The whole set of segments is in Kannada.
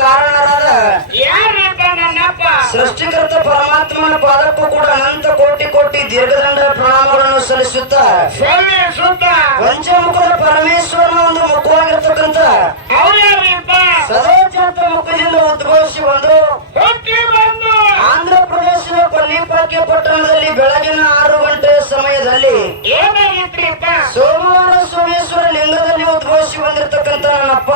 ಕಾರಣರಾದ ಸೃಷ್ಟಿಕರ್ತ ಪರಮಾತ್ಮನ ಪಾದಕ್ಕೂ ಕೂಡ ಅನಂತ ಕೋಟಿ ಕೋಟಿ ದೀರ್ಘದಂಡ ಪ್ರಣಾಮಗಳನ್ನು ಸಲ್ಲಿಸುತ್ತ ಪಂಚಮುಖದ ಪರಮೇಶ್ವರನ ಒಂದು ಮುಖವಾಗಿರ್ತಕ್ಕಂಥ ಸದಾಚಾರ ಮುಖದಿಂದ ಉದ್ಭವಿಸಿ ಬಂದು ಆಂಧ್ರ ಪ್ರದೇಶದ ಕೊಲ್ಲಿಪಾಕೆ ಪಟ್ಟಣದಲ್ಲಿ ಬೆಳಗಿನ 6 ಗಂಟೆ ಸಮಯದಲ್ಲಿ ಸೋಮವಾರ ಸೋಮೇಶ್ವರ ಲಿಂಗದಲ್ಲಿ ಉದ್ಭವಿಸಿ ಬಂದಿರತಕ್ಕಂತ ನನ್ನಪ್ಪ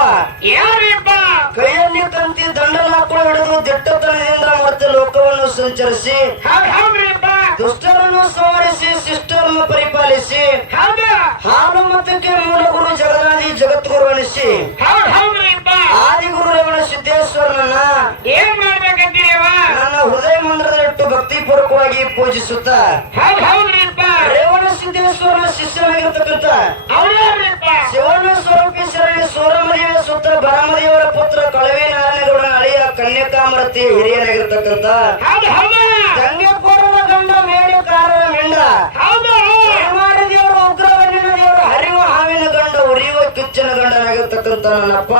ಕೈಯಲ್ಲಿ ಕಂತಿ ದಂಡಲಾಕುಳ ಹಿಡಿದು ದಿಟ್ಟತನದಿಂದ ಮತ್ತೆ ಲೋಕವನ್ನು ಸಂಚರಿಸಿ ದುಷ್ಟರನ್ನು ಸಂಹರಿಸಿ ಶಿಷ್ಟರನ್ನು ಪರಿಪಾಲಿಸಿ ಹಾಲು ಮತಕ್ಕೆ ಮೂಲ ಗುರು ಜಗದಾದಿ ಜಗದ್ಗುರು ಅನಿಸಿ ಆದಿಗುರು ರೇವಣ ಸಿದ್ದೇಶ್ವರನನ್ನ ನನ್ನ ಹೃದಯ ಮಂದಿರದಲ್ಲಿಟ್ಟು ಭಕ್ತಿಪೂರ್ವಕವಾಗಿ ಪೂಜಿಸುತ್ತ ರೇವಣ ಸಿದ್ದೇಶ್ವರನ ಶಿಷ್ಯನಾಗಿರ್ತಕ್ಕಂಥ ಶಿವನ ಸ್ವರೂಪಿ ಶರಣಿ ಸೋರಮರಿಯ ಸುತ್ತ ಬರಮರಿಯವರ ಪುತ್ರ ಕಳವಿ ನಾರಾಯಣಗೌಡ ಅಳಿಯ ಕನ್ಯಕಾಮರತಿ ಹಿರಿಯನಾಗಿರ್ತಕ್ಕಂಥ ಗಂಗೆಪುರದ ಗಂಡ ಮೇಡಿಕಾರರ ಮಿಂಡ ದೇವರ ಉಗ್ರವನ್ನಿನ ದೇವರ ಹರಿವ ಹಾವಿನ ಗಂಡ ಉರಿಯುವ ಕಿಚ್ಚನ ಗಂಡನಾಗಿರ್ತಕ್ಕಂಥ ನನ್ನಪ್ಪ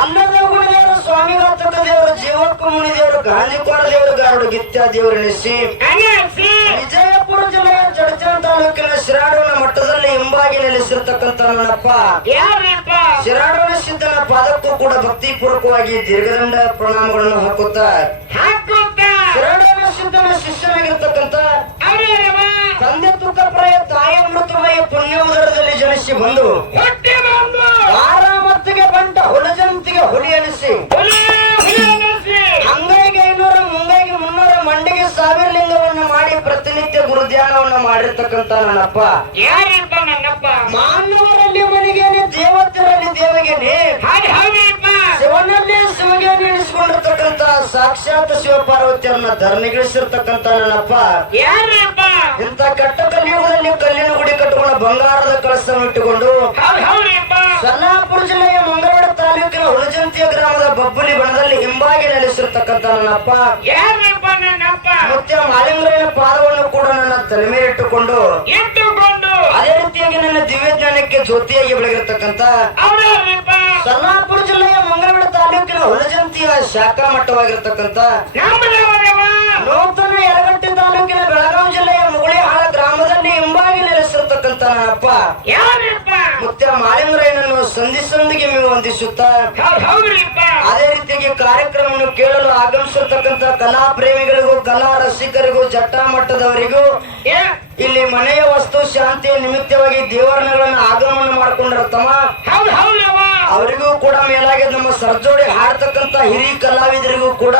ಅನ್ನದ ಗುಣದೇವರು ಸ್ವಾಮಿಗಾತಕ ದೇವರು ಜೀವಕ್ಕ ಮುನಿ ದೇವರು ಗಾಂಧಿಕೋಡ ದೇವರು ಗಾರುಡು ಗಿತ್ಯ ದೇವರು ಎನಿಸಿ ವಿಜಯಪುರ ಜಿಲ್ಲೆಯ ಚಡಚಣ ತಾಲೂಕಿನ ಶಿರಾಡೋನ ಮಟ್ಟದಲ್ಲಿ ಹಿಂಬಾಗಿ ನೆಲೆಸಿರ್ತಕ್ಕಂಥ ನನ್ನಪ್ಪ ಶಿರಾಡೋನ ಸಿದ್ಧನ ಪಾದಕ್ಕೂ ಕೂಡ ಭಕ್ತಿ ಪೂರ್ವಕವಾಗಿ ದೀರ್ಘದಂಡ ಪ್ರಣಾಮಗಳನ್ನು ಹಾಕುತ್ತಾ ಶಿರಾಡೋನ ಸಿದ್ಧನ ಶಿಷ್ಯನಾಗಿರ್ತಕ್ಕಂಥ ತಂದೆ ತುಕ್ಕಪ್ರಾಯ ತಾಯಿ ಮೃತಮಯ ಪುಣ್ಯ ಉದರದಲ್ಲಿ ಜನಿಸಿ ಬಂದು ಆರಾಮತ್ತಿಗೆ ಬಂಟ ಹುಲಜಂತಿಗೆ ಹುಲಿ ಅನಿಸಿ ಅಂಗೈಗೆ 500 ಮುಂಗೈಗೆ 300 ಮಂಡಿಗೆ 1000 ಲಿಂಗವನ್ನು ಮಾಡಿ ಪ್ರತಿನಿತ್ಯ ಗುರುಧ್ಯಾನವನ್ನು ಮಾಡಿರ್ತಕ್ಕಂಥ ನನ್ನಪ್ಪ ಮಾನವರಲ್ಲಿ ಮನೆಗೇನೆ ದೇವತೆಯಲ್ಲಿ ದೇವಗೇನೆ ಶಿವನಲ್ಲಿ ಶಿವಗೇನೆ ಎನಿಸಿಕೊಂಡಿರ್ತಕ್ಕಂಥ ಸಾಕ್ಷಾತ್ ಶಿವಪಾರ್ವತಿಯನ್ನ ಧರಣಿಗಿಳಿಸಿರ್ತಕ್ಕಂಥ ನನ್ನಪ್ಪ ಇಂಥ ಕಟ್ಟ ಕಲಿಯುಗದಲ್ಲಿ ಕಲ್ಲಿನ ಗುಡಿ ಕಟ್ಟಿಕೊಂಡು ಬಂಗಾರದ ಕಳಸವನ್ನು ಇಟ್ಟುಕೊಂಡು ಸೊಲ್ಲಾಪುರ ಜಿಲ್ಲೆಯ ಮಂಗಳವಾಡ ತಾಲೂಕಿನ ಹುಲಜಂತಿಯ ಗ್ರಾಮದ ಬಬ್ಬುಲಿ ಬಣದಲ್ಲಿ ಹಿಂಬಾಗಿ ನೆಲೆಸಿರ್ತಕ್ಕಂಥ ನನ್ನಪ್ಪ ಮುತ್ಯ ಮಾಲಿಂಗರಾಯನ ಪಾದವನ್ನು ಕೂಡ ನನ್ನ ತಲೆ ಮೇಲೆ ಇಟ್ಟುಕೊಂಡು ಅದೇ ರೀತಿಯಾಗಿ ನನ್ನ ದಿವ್ಯ ಜ್ಞಾನಕ್ಕೆ ಜ್ಯೋತಿಯಾಗಿ ಬೆಳಗಿರ್ತಕ್ಕಂಥ ಸೊಲ್ಲಾಪುರ ಜಿಲ್ಲೆಯ ಮಂಗಳವಾಡ ತಾಲೂಕಿನ ಹುಲಜಂತಿಯ ಶಾಖಾ ಮಟ್ಟವಾಗಿರ್ತಕ್ಕಂಥ ನೂತನ ಯಲಗಟ್ಟಿ ತಾಲೂಕಿನ ಬೆಳಗಾವಿ ಜಿಲ್ಲೆಯ ಮುಗುಳಿಹಾಳ ಗ್ರಾಮದಲ್ಲಿ ಹಿಂಬಾಗಿ ನೆಲೆಸಿರ್ತಕ್ಕಂಥ ನನ್ನಪ್ಪ ಮುತ್ಯ ಮಾಲಿಂಗರಾಯನನ್ನು ಸಂಧಿಗೆ ವಂದಿಸುತ್ತಾ ಅದೇ ರೀತಿಯಾಗಿ ಕಾರ್ಯಕ್ರಮವನ್ನು ಕೇಳಲು ಆಗಮಿಸಿರ್ತಕ್ಕಂಥ ಕಲಾ ಪ್ರೇಮಿಗಳಿಗೂ ಕಲಾ ರಸಿಕರಿಗೂ ಜಟ್ಟ ಮಟ್ಟದವರಿಗೂ ಇಲ್ಲಿ ಮನೆಯ ವಸ್ತು ಶಾಂತಿಯ ನಿಮಿತ್ತವಾಗಿ ದೇವರಗಳನ್ನು ಆಗಮನ ಮಾಡಿಕೊಂಡಿರುತ್ತಮ್ಮ ಅವರಿಗೂ ಕೂಡ ಮೇಲಾಗಿ ನಮ್ಮ ಸರ್ಜೋಡಿ ಹಾಡ್ತಕ್ಕಂಥ ಹಿರಿಯ ಕಲಾವಿದರಿಗೂ ಕೂಡ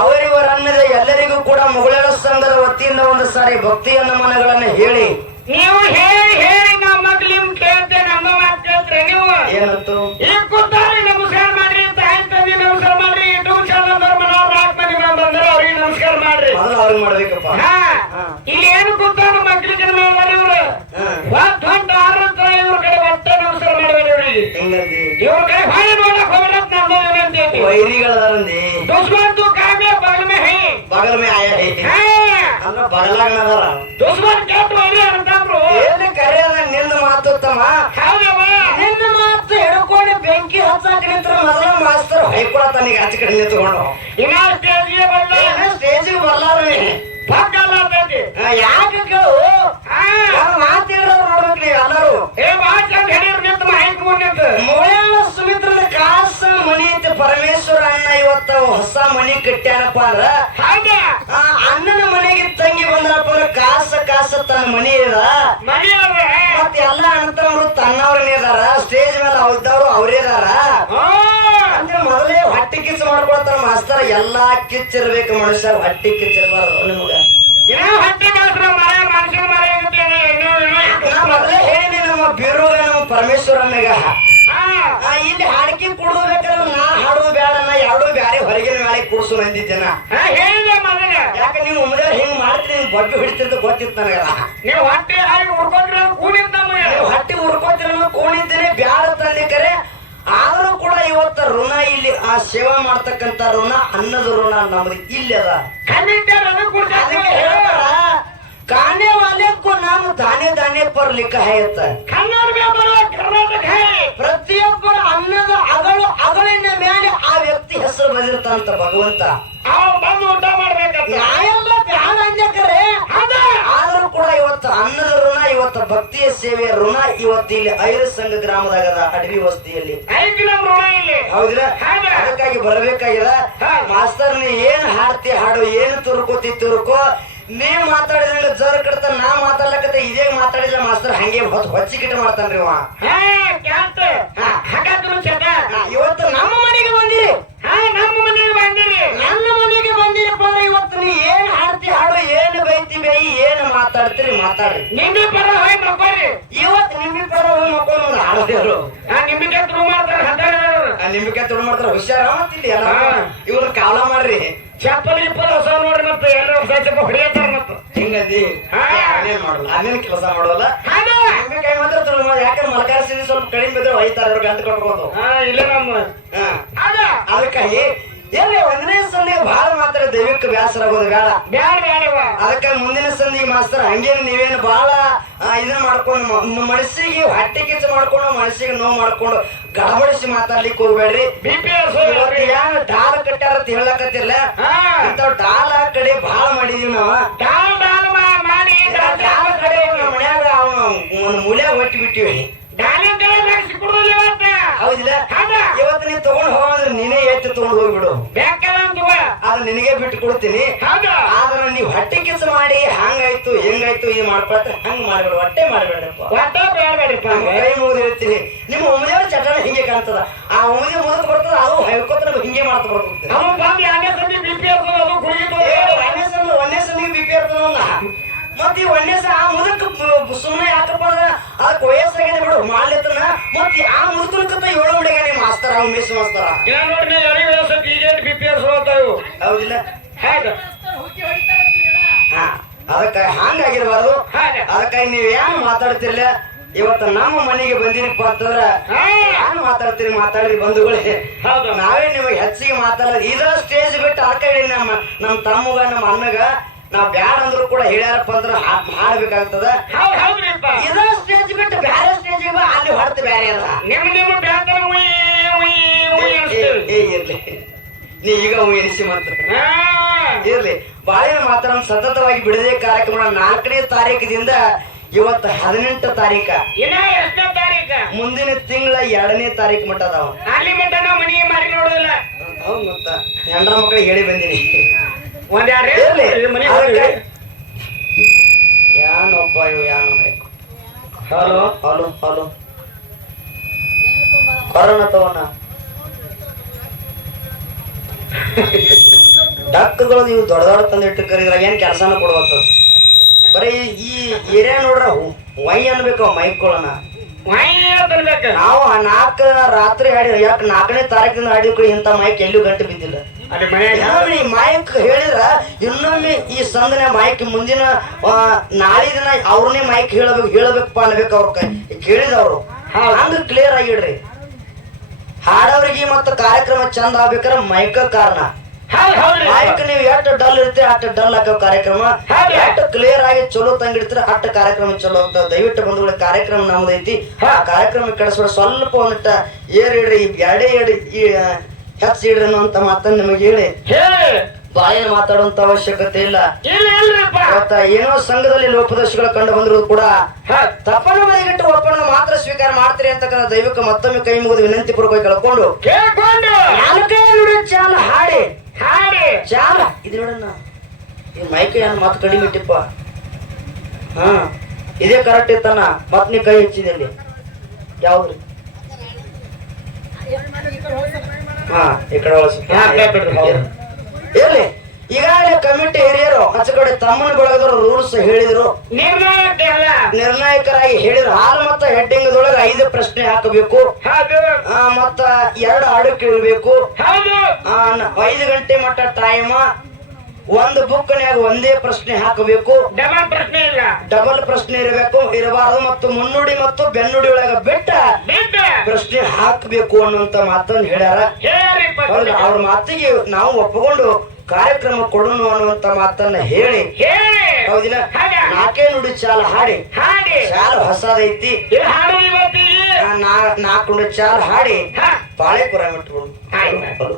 ಅವರಿವರನ್ನದ ಎಲ್ಲರಿಗೂ ಕೂಡ ಮುಗುಳೇಳ ಸಂಘದ ವತಿಯಿಂದ ಒಂದು ಸಾರಿ ಭಕ್ತಿಯ ನಮನಗಳನ್ನು ಹೇಳಿ ನೀವು ಹೇಳಿ ನಮ್ಮ ಮಗ್ಲಿ ಕೇಳ್ತೆ ನಮ್ಮ ಮಾತು ಕೇಳ್ತಾರೆ ನೀವು ಏನಂತು ಈಗ ಕೂತಾರೆ ನಮಸ್ಕಾರ ಮಾಡ್ರಿ ತಾಯಿ ತಂದೆ ನಮಸ್ಕಾರ ಮಾಡ್ರಿ ಇಟ್ಟು ಬಂದ್ರೆ ಅವ್ರಿಗೆ ನಮಸ್ಕಾರ ಮಾಡ್ರಿ ಅವ್ರಿಗೆ ಮಾಡ್ಬೇಕಪ್ಪ ಇಲ್ಲಿ ಏನು ಕೂತಾರ ಮಗ್ಲಿ ಜನ್ಮ ಇವ್ರು ದೊಡ್ಡ ಆರಂತ ಇವ್ರ ಕಡೆ ಒಟ್ಟ ನಮಸ್ಕಾರ ಮಾಡ್ಬೇಡಿ ಇವ್ರ ಕಡೆ ಭಾಳ ನೋಡಕ್ ಹೋಗ್ರತ್ ನಮ್ದು ಏನಂತ ವೈರಿಗಳದಾರಂದಿ दुश्मन तो काम है बगल में है बगल में आया है ಅಂದ್ರೆ ಬಗಲಾಗನದಾರ दुश्मन ಕೆಟ್ಟ ವೈರಿ ಅಂತಂದ್ರು ಏನು ಕರೆ ಅದ ನಿನ್ನ ಮಾತು ತಮ್ಮ ಹೌದವ ನಿನ್ನ ಮಾತು ಹಿಡ್ಕೊಂಡು ಬೆಂಕಿ ಹಚ್ಚಾಕ ನಿಂತ್ರ ಮೊದಲ ಮಾಸ್ತರ್ ಹೊಯ್ಕೊಳತಾನೀಗ ಆಚೆ ಕಡೆ ನಿಂತ್ಕೊಂಡು ಇನ್ನ ಸ್ಟೇಜಿಗೆ ಬಂದ ಸ್ಟೇಜಿಗೆ ಬರಲಾರನೆ ಪಕ್ಕಲ್ಲಾಗ್ತೈತಿ ಯಾಕೆ ಕೇಳು ಮಾತು ಹೇಳೋರು ನೋಡ್ಬೇಕ್ರಿ ಎಲ್ಲರೂ ಮಾತು ಹೇಳಿರ್ ನಿಂತ ಮಾಹಿತಿ ಮುಂದೆ ಮೊಯಾಳ ಸುಮಿತ್ರದ ಕಾಸ ಮನಿ ಐತೆ ಪರಮೇಶ್ವರ ಅಣ್ಣ ಇವತ್ತ ಹೊಸ ಮನಿ ಕಟ್ಟ್ಯಾನಪ್ಪ ಅಂದ್ರ ಅಣ್ಣನ ಮನೆಗೆ ತಂಗಿ ಬಂದ್ರಪ್ಪ ಅಂದ್ರ ಕಾಸ ತನ್ನ ಮನಿ ಇದ ಮತ್ತ ಎಲ್ಲಾ ಅಣ್ಣತಮ್ಮರು ತನ್ನವ್ರನ್ನ ಇದಾರ ಸ್ಟೇಜ್ ಮೇಲೆ ಅವ್ದವ್ರು ಅವ್ರೇ ಇದಾರ ಅಂದ್ರೆ ಮೊದಲೇ ಹೊಟ್ಟಿ ಕಿಚ್ಚು ಮಾಡ್ಕೊಳ್ತಾರ ಮಾಸ್ತರ ಎಲ್ಲಾ ಕಿಚ್ಚಿರ್ಬೇಕು ಮನುಷ್ಯ ಹೊಟ್ಟಿ ಕಿಚ್ಚಿರ್ಬಾರ್ದು ನಿಮ್ಗ ಹೊಟ್ಟೆ ಮನುಷ್ಯನ ಮೊದಲೇ ಹೇಳಿ ನಮ್ಮ ಬೀರುಗ ನಮ್ಮ ಪರಮೇಶ್ವರನಿಗ ಇಲ್ಲಿ ಹಾಡಿಕೆ ಕುಡ್ಬೇಕಾದ್ರೆ ನಾ ಹಾಡೋದು ಬೇಡ ನಾ ಎರಡು ಬ್ಯಾರೆ ಹೊರಗಿನ ಮೇಲೆ ಕೂಡ್ಸು ಅಂದಿದ್ದೇನ ಯಾಕೆ ನೀವು ಮುಂದೆ ಹಿಂಗ್ ಮಾಡ್ತೀರಿ ನಿಮ್ ಬಗ್ಗೆ ಹಿಡಿತಿದ್ದು ಗೊತ್ತಿತ್ತು ನನಗಲ್ಲ ನೀವು ಹೊಟ್ಟೆ ಹಾಗೆ ಹುಡ್ಕೊಂಡ್ರೆ ಹೊಟ್ಟೆ ಹುಡ್ಕೋತೀರ ಕೂಣಿದ್ದೇನೆ ಬ್ಯಾಡ ತಂದೆ ಕರೆ ಆದ್ರೂ ಕೂಡ ಇವತ್ತ ಋಣ ಇಲ್ಲಿ ಆ ಸೇವಾ ಮಾಡ್ತಕ್ಕಂತ ಋಣ ಅನ್ನದ ಋಣ ನಮ್ದು ಇಲ್ಲಿ ಅದ खाने वाले को नाम दाने दाने पर लिखा है कर्नाटक है ಪ್ರತಿಯೊಬ್ಬರ ಅನ್ನದ ಅಗಲ ಬಂದಿರ್ತಾನಂತ ಭಗವಂತ. ಅವ್ ಬಂದು ಊಟ ಮಾಡ್ಬೇಕಂತ. ನಾವೆಲ್ಲ ಬ್ಯಾಡ ಅಂಜಕರೆ ಆದ್ರೂ ಕೂಡ ಇವತ್ತು ಅನ್ನದ ಋಣ, ಇವತ್ತು ಭಕ್ತಿಯ ಸೇವೆಯ ಋಣ ಇವತ್ತು ಇಲ್ಲಿ ಐರು ಸಂಘ ಗ್ರಾಮದಾಗದ ಅಡವಿ ವಸ್ತಿಯಲ್ಲಿ. 5 ಕಿಲೋ ಋಣ ಇಲ್ಲಿ. ಹೌದಿಲ್ಲ? ಅದಕ್ಕಾಗಿ ಬರ್ಬೇಕಾಗಿದ ಮಾಸ್ತರ್ ನೀ ಏನ್ ಹಾಡ್ತಿ ಹಾಡು, ಏನು ತುರ್ಕೋತಿ ತುರ್ಕೋ, ನೀವ್ ಮಾತಾಡಿದ್ರೆ ಜರ್ ಕಡ್ತ ನಾ ಮಾತಾಡ್ಲಕತ್ತೆ ಇದೇ ಮಾತಾಡಿಲ್ಲ ಮಾಸ್ತರ್ ಹಂಗೆ ಹೊಚ್ಚಿಕಿಟ್ಟು ಮಾಡ್ತಾನ್ರಿ ಅವ. ಇವತ್ತು ನಮ್ಮ ಮನೆಗೆ ಬಂದಿರಿ, ನಮ್ಮ ಮನೆಗೆ ಬಂದಿರಿ, ನನ್ನ ಮನೆಗೆ ಬಂದಿರಪ್ಪ ಅಂದ್ರೆ ಇವತ್ತು ನೀ ಏನ್ ಹಾಡ್ತಿ ಹಾಡು, ಏನು ಬೈತಿ ಬೈ, ಏನ್ ಮಾತಾಡ್ತೀರಿ ಮಾತಾಡ್ರಿ. ನಿಂಬೆ ಪರ ಹೋಗಿ ಮಕ್ಕೋರಿ. ಇವತ್ತು ನಿಂಬೆ ಪರ ಹೋಗಿ ಮಕ್ಕೊಂಡು ಹಾಡೋದೇವ್ರು ನಿಂಬಿಕೆ ತುಳು ಮಾಡ್ತಾರೆ, ನಿಂಬಿಕೆ ತುಳು ಮಾಡ್ತಾರ. ಹುಷಾರ ಮತ್ತಿಲ್ಲ ಎಲ್ಲ ಇವ್ರ ಕಾಲ ಮಾಡ್ರಿ. ಚಪ್ಪಲಿ ಇಪ್ಪಲು ಹೊಸ ನೋಡ್ರಿ, ಮತ್ತೆ ಎಲ್ಲ ಸ್ವಲ್ಪ ಹೊಡಿಯತ್ತಾರ ಮತ್ತೆ ಹಿಂಗದಿ ಅದೇನ್ ಮಾಡಲ್ಲ, ಅದೇನ್ ಕೆಲಸ ಮಾಡೋಲ್ಲ. ನಿಂಬಿಕಾಯಿ ಮಾತ್ರ ತುಳು ಮಾಡಿ, ಯಾಕಂದ್ರೆ ಮಲಕಾರ ಸಿಂದಿ ಸ್ವಲ್ಪ ಕಡಿಮೆ ಬಿದ್ರೆ ಒಯ್ತಾರ ಅವ್ರಿಗೆ ಗಂಟು ಕೊಟ್ಬೋದು. ಇಲ್ಲ ನಮ್ಮ ಅದಕ್ಕಾಗಿ ಎಲ್ಲಿ ಒಂದನೇ ಸಂದಿಗೆ ಬಹಳ ಮಾತ್ರ ದೈವಿಕ ಬ್ಯಾಸರ ಆಗೋದು ಬೇಡ. ಅದಕ್ಕಾಗಿ ಮುಂದಿನ ಸಂದಿಗೆ ಮಾಸ್ತರ್ ಹಂಗೇನು ನೀವೇನು ಬಹಳ ಇದನ್ನ ಮಾಡ್ಕೊಂಡು ಮನಸ್ಸಿಗೆ ಹೊಟ್ಟೆ ಕಿಚ್ಚು ಮಾಡ್ಕೊಂಡು ಮನಸ್ಸಿಗೆ ನೋವು ಮಾಡ್ಕೊಂಡು ಗಡಬಡಿಸಿ ಮಾತಾಡ್ಲಿಕ್ಕೆ ಹೋಗ್ಬೇಡ್ರಿ. ಯಾರು ಡಾಲ್ ಕಟ್ಟಾರ ಅಂತ ಹೇಳಕತ್ತಿಲ್ಲ, ಇಂಥವ್ ಡಾಲ್ ಆ ಕಡೆ ಬಹಳ ಮಾಡಿದೀವಿ ನಾವು. ಡಾಲ್ ಕಡೆ ಮನ್ಯಾಗ ಒಂದು ಮೂಲೆ ಹೊಟ್ಟಿ ಬಿಟ್ಟಿವಿ. ಹೌದಿಲ್ಲ? ಇವತ್ತು ನೀನ್ ತಗೊಂಡ್ ಹೋಗಂದ್ರೆ ನೀನೇ ಎತ್ತಿ ತಗೊಂಡ್ ಹೋಗ್ಬಿಡು, ಅದು ನಿನಗೆ ಬಿಟ್ಟು ಕೊಡ್ತೀನಿ. ಆದ್ರೆ ನೀವ್ ಹೊಟ್ಟೆ ಕೆಲಸ ಮಾಡಿ ಹಂಗಾಯ್ತು ಹೆಂಗಾಯ್ತು ಈ ಮಾಡ್ಕೊಳ್ತಾರೆ ಹಂಗ ಮಾಡ್ಬೇಡ, ಹೊಟ್ಟೆ ಮಾಡ್ಬೇಡಪ್ಪ. ಕೈ ಮುಗಿದು ಹೇಳ್ತೀನಿ, ನಿಮ್ಮ ಒಮ್ಮದೇವ್ರ ಚಟನ ಹಿಂಗೆ ಕಾಣ್ತದ, ಆ ಒಮ್ಮದೆ ಮುದಕ್ ಬರ್ತದ, ಅದು ಹೇಳ್ಕೊತ ಹಿಂಗೆ ಮಾಡ್ತಾ ಬರ್ತದೆ. ಒಂದೇ ಸಲಿಗೆ ಬಿಪಿ ಇರ್ತದ. ಮತ್ ಈ ಒಂದೇ ಆ ಮುದಕ್ ಸುಮ್ಮನೆ ಯಾಕಪ್ಪ ಅಂದ್ರ ಅದಕ್ಕೆ ವಯಸ್ಸಾಗಿದೆ ಬಿಡು ಮಾಡ್ಲಿತ್ತನ. ಮತ್ ಆ ಮುದುಕನಕತ್ತ 7 ಹುಡುಗ ಮಾಸ್ತರ ಅವ್ ಮಿಸ್ ಮಾಸ್ತರ ಹೌದಿಲ್ಲ? ಅದಕ್ಕ ಹಂಗಾಗಿರ್ಬಾರ್ದು. ಅದಕ್ಕಾಗಿ ನೀವ್ ಯಾರು ಮಾತಾಡ್ತಿರ್ಲ, ಇವತ್ತು ನಮ್ಮ ಮನೆಗೆ ಬಂದಿನಪ್ಪ ಅಂತಂದ್ರ ಯಾರು ಮಾತಾಡ್ತೀರಿ ಮಾತಾಡ್ರಿ ಬಂಧುಗಳೇ. ನಾವೇ ನಿಮಗೆ ಹೆಚ್ಚಿಗೆ ಮಾತಾಡೋದು ಇದ್ರ ಸ್ಟೇಜ್ ಬಿಟ್ಟು ಆ ಕಡೆ ನಮ್ಮ ತಮ್ಮಗ ನಮ್ಮ ಅಣ್ಣಗ ನಾವ್ ಬ್ಯಾಡ ಅಂದ್ರು ಕೂಡ ಹೇಳ್ಯಾರಪ್ಪ ಅಂದ್ರ ಮಾಡ್ಬೇಕಾಗ್ತದ. ಇದ ಸ್ಟೇಜ್ ಬಿಟ್ಟು ಬ್ಯಾರೆ ಸ್ಟೇಜ್ ಅಲ್ಲಿ ಹೊರತು ಬ್ಯಾರೆ ಅದ. ಇರ್ಲಿ ನೀ ಈಗ ಎನಿಸಿ ಮಾತ್ರ ಇರ್ಲಿ. ಬಾಳಿನ ಮಾತ್ರ ಸತತವಾಗಿ ಬಿಡದೆ ಕಾರ್ಯಕ್ರಮ 4ನೇ ತಾರೀಕಿನಿಂದ ಇವತ್ತು 18 ತಾರೀಕ, ಮುಂದಿನ ತಿಂಗಳ 2ನೇ ತಾರೀಕು ಮಟ್ಟ ಅದಾವ. ಅಲ್ಲಿ ಮಟ್ಟ ನಾವು ಮನೆಗೆ ಮಾರಿ ನೋಡೋದಿಲ್ಲ. ಹೌದ್ ಮತ್ತ ಹೆಂಡ್ರ ಮಕ್ಕಳಿಗೆ ಹೇಳಿ ಬಂದಿನಿ. ಯಾನೊಬ್ಬ ಇವ್ ಯಾನ ಹಲೋ ಹಲೋ ಹಲೋ ಕೊರೋನಾ ತಗೋಣ ಡಾಕ್ಟರ್ಗಳು ನೀವು ದೊಡ್ಡ ದೊಡ್ಡ ತಂದು ಇಟ್ಟಕ್ಕಿದ್ರಾಗ ಏನ್ ಕೆಲಸನ ಕೊಡ್ಬೇಕು. ಬರೀ ಈ ಏರಿಯಾ ನೋಡ್ರ ವೈ ಅನ್ಬೇಕು ಮೈಕ್ಗಳನ್ನ. ನಾವು 4 ರಾತ್ರಿ ಹಾಡಿ, ಯಾಕೆ 4ನೇ ತಾರೀಕಿನ ಹಾಡಿದ್ರು ಇಂಥ ಮೈಕ್ ಎಲ್ಲೂ ಗಂಟೆ ಬಿದ್ದಿಲ್ಲ. ಮೈಕ್ ಹೇಳಿದ್ರ ಇನ್ನೊಮ್ಮೆ ಈ ಸಂಘನೆ ಮೈಕ್ ಮುಂದಿನ ನಾಳೆ ದಿನ ಅವ್ರನ್ನೇ ಮೈಕ್ ಹೇಳಬೇಕಪ್ಪ ಅನ್ಬೇಕು. ಅವ್ರ ಕೇಳಿದವ್ರು ಹಂಗ ಕ್ಲಿಯರ್ ಆಗಿಡ್ರಿ. ಹಾಡವ್ರಿಗೆ ಮತ್ತ ಕಾರ್ಯಕ್ರಮ ಚಂದ ಆಗ್ಬೇಕಾರ ಮೈಕ್ ಕಾರಣ. ಮೈಕ್ ನೀವು ಎಷ್ಟು ಡಲ್ ಇರ್ತೀರಿ ಅಷ್ಟು ಡಲ್ ಆಗೋ ಕಾರ್ಯಕ್ರಮ, ಎಷ್ಟು ಕ್ಲಿಯರ್ ಆಗಿ ಚಲೋ ತಂಗಿಡ್ತೀರ ಅಷ್ಟು ಕಾರ್ಯಕ್ರಮ ಚಲೋ ಆಗ್ತದೆ. ದಯವಿಟ್ಟು ಬಂಧುಗಳ ಕಾರ್ಯಕ್ರಮ ನಮ್ದೈತಿ, ಆ ಕಾರ್ಯಕ್ರಮ ಕೆಡಿಸ್ಬಿಡ. ಸ್ವಲ್ಪ ಒಂದಿಟ್ಟ ಏರಿಡ್ರಿ, ಎರಡೇ ಹೆಚ್ಚಿಡ್ರಿ ಅನ್ನುವಂತ ಮಾತನ್ನ ನಿಮಗೆ ಹೇಳಿ ಬಾಯೇನು ಮಾತಾಡುವಂತ ಅವಶ್ಯಕತೆ ಇಲ್ಲ. ಏನೋ ಸಂಘದಲ್ಲಿ ಲೋಪದೋಷಗಳು ಕಂಡು ಬಂದ್ರು ಕೂಡ ತಪ್ಪನ್ನು ಮನೆಗಿಟ್ಟು ಒಪ್ಪನ್ನು ಮಾತ್ರ ಸ್ವೀಕಾರ ಮಾಡ್ತೀರಿ ಅಂತಕ್ಕಂಥ ದೈವಿಕ ಮತ್ತೊಮ್ಮೆ ಕೈ ಮುಗಿದು ವಿನಂತಿ ಪೂರ್ವಕವಾಗಿ ಕೇಳ್ಕೊಂಡು ಚಾಲ ಹಾಡಿ ಚಾಲ ಇದು ನೋಡಣ್ಣ. ಈ ಮೈಕ್ ಏನು ಮತ್ ಕಡಿಮೆ ಇಟ್ಟಿಪ್ಪ. ಹಾ ಇದೇ ಕರೆಕ್ಟ್ ಇತ್ತಾನ. ಮತ್ ನೀ ಕೈ ಹೆಚ್ಚಿದೆ ಅಲ್ಲಿ ಯಾವ್ದ್ರಿ? ಹಾ ಈ ಕಡೆ ಎಲ್ಲಿ ಈಗಾಗಲೇ ಕಮಿಟಿ ಹಿರಿಯರು ಆಚೆ ಕಡೆ ತಮ್ಮನ ಬಳಗದವರು ರೂಲ್ಸ್ ಹೇಳಿದ್ರು, ನಿರ್ಣಾಯಕರಾಗಿ ಹೇಳಿದ್ರು. ಹಾಲು ಮತ್ತ ಹೆಡ್ಡಿಂಗದೊಳಗೆ 5 ಪ್ರಶ್ನೆ ಹಾಕಬೇಕು, ಮತ್ತ 2 ಹಾಡು ಕೇಳಬೇಕು, 5 ಗಂಟೆ ಮಟ್ಟ ಟೈಮ್, 1 ಬುಕ್ನ್ಯಾಗ ಒಂದೇ ಪ್ರಶ್ನೆ ಹಾಕಬೇಕು, ಡಬಲ್ ಪ್ರಶ್ನೆ ಇರಬಾರದು, ಮತ್ತು ಮುನ್ನುಡಿ ಮತ್ತು ಬೆನ್ನುಡಿ ಒಳಗ ಬಿಟ್ಟ ಪ್ರಶ್ನೆ ಹಾಕಬೇಕು ಅನ್ನುವಂತ ಮಾತನ್ನು ಹೇಳ್ಯಾರ. ಅವ್ರ ಮಾತಿಗೆ ನಾವು ಒಪ್ಪಿಕೊಂಡು ಕಾರ್ಯಕ್ರಮ ಕೊಡೋಣ ಅನ್ನುವಂತ ಮಾತನ್ನ ಹೇಳಿ ಹೌದಿಲ್ಲ. 4 ನುಡಿ ಚಾಲ ಹಾಡಿ, ಚಾಲ ಹೊಸದೈತಿ, 4 ನುಡಿ ಚಾಲ ಹಾಡಿ ಬಾಳೆ ಕುರ ಬಿಟ್ಕೊಂಡು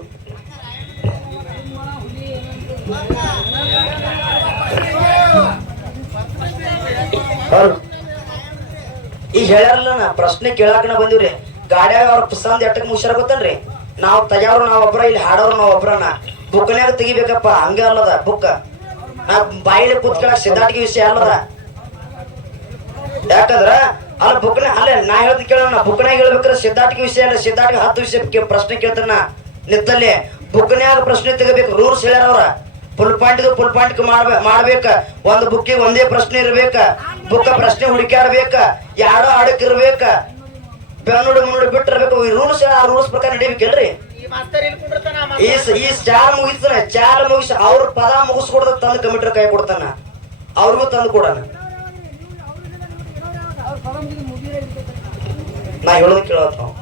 ಈಗ ಹೇಳ್ಯಾರಲ್ಲ ನಾ ಪ್ರಶ್ನೆ ಕೇಳಾಕನ ಬಂದಿವ್ರಿ ಗಾಡ್ಯಾಗ ಅವ್ರ ಪುಸ್ತಕ ಎಟ್ಟಕ್ ಮುಗಿಸ್ಯಾರ ಗೊತ್ತನ್ರಿ ನಾವ್ ತೆಗ್ಯಾವ್ರು ನಾವ್ ಒಬ್ರ ಇಲ್ಲಿ ಹಾಡೋರು ನಾವ್ ಒಬ್ರನ ಬುಕ್ನ್ಯಾಗ ತೆಗಿಬೇಕಪ್ಪ ಹಂಗ ಅಲ್ಲದ ಬುಕ್ ನಾ ಬಾಯಿಲೆ ಕೂತ್ಕೊಳಕ್ ಸಿದ್ಧಾಟಿಗೆ ವಿಷಯ ಅಲ್ಲದ ಯಾಕಂದ್ರ ಅಲ್ಲ ಬುಕ್ನ ಅಲ್ಲ ನಾ ಹೇಳ್ದ ಕೇಳೋಣ ಬುಕ್ನ್ಯಾಗ ಹೇಳ್ಬೇಕಾದ್ರೆ ಸಿದ್ಧಾಟಿಗೆ ವಿಷಯ ಅಲ್ಲ ಸಿದ್ಧಾಟಿಗೆ 10 ವಿಷಯ ಪ್ರಶ್ನೆ ಕೇಳ್ತಾನ ನಿತ್ತಲ್ಲಿ ಬುಕ್ನ್ಯಾಗ ಪ್ರಶ್ನೆ ತೆಗಬೇಕು ರೂಲ್ಸ್ ಹೇಳ್ಯಾರ ಅವ್ರ ಫುಲ್ ಪಾಯಿಂಟ್ ಮಾಡ್ಬೇಕ ಒಂದು ಬುಕ್ಕಿಗೆ ಒಂದೇ ಪ್ರಶ್ನೆ ಇರ್ಬೇಕ ಬುಕ್ಕ ಪ್ರಶ್ನೆ ಹುಡುಕ್ಯಾಡ್ಬೇಕ ಯಾರೋ ಅಡಕ್ ಇರ್ಬೇಕ ಬೆನ್ನುಡಿ ಮುನ್ನುಡಿ ಬಿಟ್ಟಿರ್ಬೇಕು ಈ ರೂಲ್ಸ್ ಆ ರೂಲ್ಸ್ ಪ್ರಕಾರ ನಡಿಬೇಕಲ್ರಿ ಈ ಚಾಲ ಮುಗಿಸ್ತಾನ ಚಾಲ ಮುಗಿಸಿ ಅವ್ರ ಪದ ಮುಗಿಸ್ಕೊಡ್ದ ತಂದು ಕಮಿಟ್ರಿ ಕೈ ಕೊಡ್ತಾನ ಅವ್ರಿಗೂ ತಂದು ಕೊಡೋಣ ನಾ ಹೇಳೋದ್ ಕೇಳೋದ್ ನಾವು